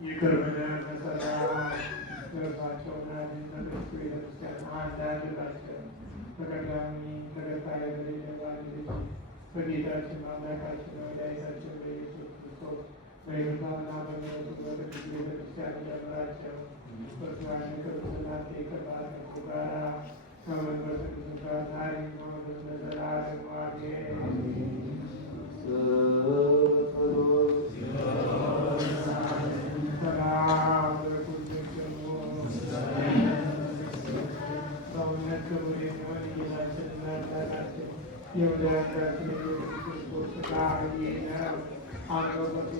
ይቅር ብለህ በሰላም ደርሳቸውና ቤተክርስቲያን ቤተክርስቲያን አንድ አድርጋቸው ተቀዳሚ ተከታይ በሌለባ ልጅ በጌታችን በአምላካችን በመድኃኒታችን በኢየሱስ ክርስቶስ በይሁዳና በምሕረቱ በቅድስት ቤተክርስቲያን ጀምራቸው በስራን ቅዱስናት ከበዓለቱ ጋራ ከመንፈስ ቅዱስ ጋር ዛሬም በመንፈስ ለዘላለሙ አሜን። ሰላም ለኩልክሙ ሰውነት ክቡር የሚሆን ጌታችንና አምላካችን የመድኃኒታችን የኢየሱስ ክርስቶስ ሥጋ ይህ ነው። አንበበቱ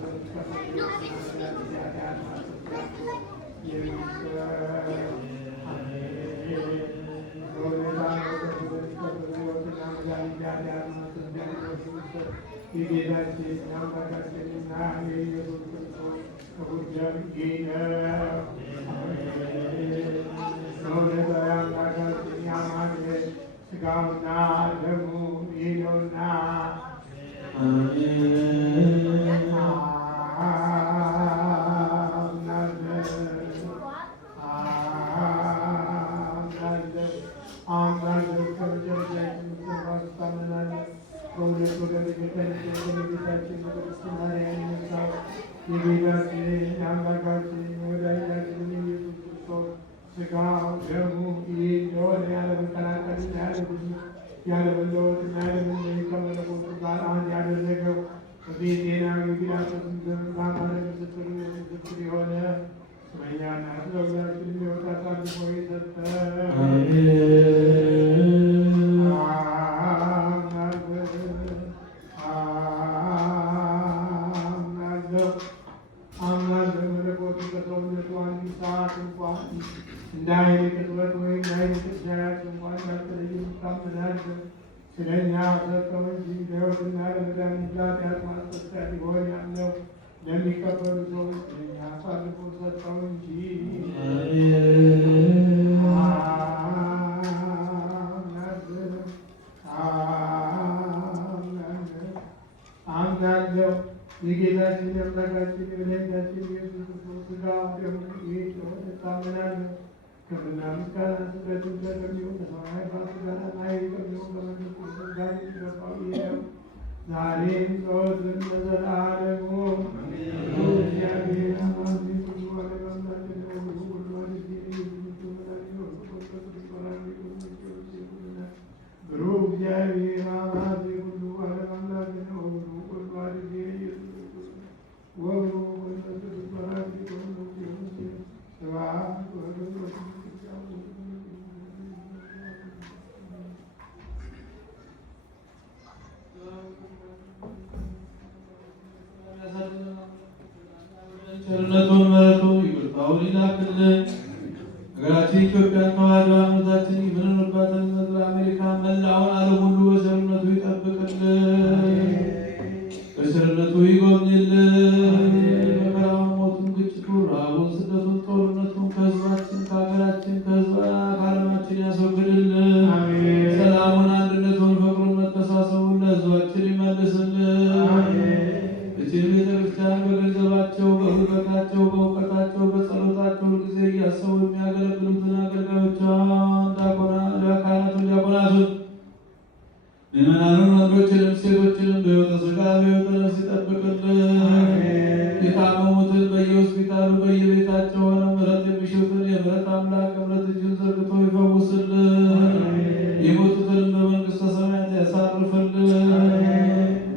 የጌታችን የአምላካችንና የኢየሱስ ክርስቶስ ክቡር ደም ይህ ነው። በእውነት አምላካችን ያማልድ ሥጋውና ደሙ ይህ ነውና ስለኛ ሰጠው እንጂ ለሕይወትና ለመድኃኒት ያስማስተስታ ሊሆን ያለው ለሚቀበሉ ሰዎች ስለኛ አሳልፎ ሰጠው እንጂ አምናለሁ። የጌታችን የአምላካችን የመድኃኒታችን የኢየሱስ ክርስቶስ ሥጋ ደሙ ይህ እንደሆነ እታመናለሁ። ክብርና ምስጋና ስግደትን ለሚሆን ለሰማያዊ አባት ጋር ኃይል ከሚሆን ከመንፈስ ቅዱስ ጋር የሚገባው ይህ ነው፣ ዛሬም ዘወትርም ለዘላለሙ እግዚአብሔር አማኑኤል ሁሉ አለማምናችን ሁሉ ሁሉ አዲስ ብሩክ እግዚአብሔር አማኑኤል ሁሉ አለማምናችን ሁሉ ሁሉ አዲስ ወሩ መንፈስ ቅዱስ በራሱ ሁሉ ስብሐት ቸርነቱን ምሕረቱን ይቅርታውን ይላክልን። ሀገራችን ኢትዮጵያን ተዋሕዶ ሃይማኖታችን የምንኖርባትን ምድር አሜሪካ መላውን ዓለም ሁሉ በቸርነቱ ይጠብቅልን፣ በቸርነቱ ይጎብኝልን። መከራውን፣ ሞቱን፣ ግጭቱን፣ ረሃቡን፣ ስደቱን፣ ጦርነቱን ከሕዝባችን ከሀገራችን ከዓለማችን ያስወግድልን። ሰላሙን፣ አንድነቱን፣ ፍቅሩን፣ መተሳሰቡን ለሕዝባችን ይመልስልን። እችን ቤተክርስቲያን በገንዘባቸው በጉልበታቸው በእውቀታቸው በጸሎታቸው ጊዜ እያሰቡ የሚያገለግሉትን አገልጋዮቿን ካህናቱን፣ ዲያቆናቱን፣ ምዕመናኑን ወንዶችንም ሴቶችንም በሕይወተ ሥጋ በሕይወተ ነፍስ ይጠብቅልን። የታመሙትን በየሆስፒታሉ በየቤታቸው ሆነው ምሕረት የሚሹትን የምሕረት አምላክ ምሕረት እጁን ዘርግቶ ይፈውስልን። የሞቱትንም በመንግሥተ ሰማያት ያሳርፍልን።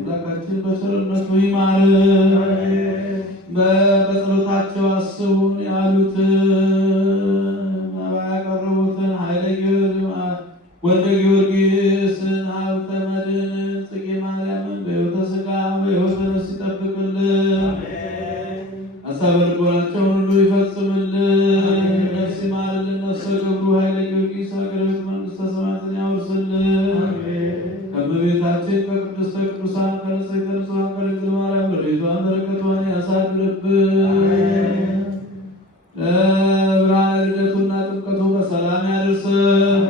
አምላካችን በቸርነቱ ይማረን። በጸሎታቸው አስቡን ያሉትን ያቀረቡትን ወልደ ጊዮርጊስን፣ ሀብተ መድኅንን፣ ጽጌ ማርያምን በሕይወተ ሥጋ በሕይወተ ነፍስ ይጠብቅልን። ሀሳበ ልቦናቸውን ሁሉ ይፈጽምልን። ነፍስ ይማርልን። ነፍሰ ገብሩ ኃይለ ጊዮርጊስ ሀገረ ሕይወት መንግሥተ ሰማያትን ያወርስልን። ከእመቤታችን ከቅድስተ ቅዱሳን ከንጽሕተ ንጹሐን ከድንግል ማርያም ረድኤቷን በረከቷን ያሳድርብን። ለብርሃነ ልደቱና ጥምቀቱ በሰላም ያድርሰን።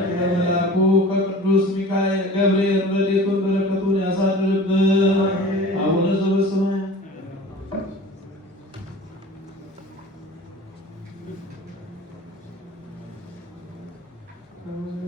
ቅዱስ ሚካኤል ገብርኤል ረድኤቱን በረከቱን ያሳድርብን። አቡነ ዘበሰማያት አቡነ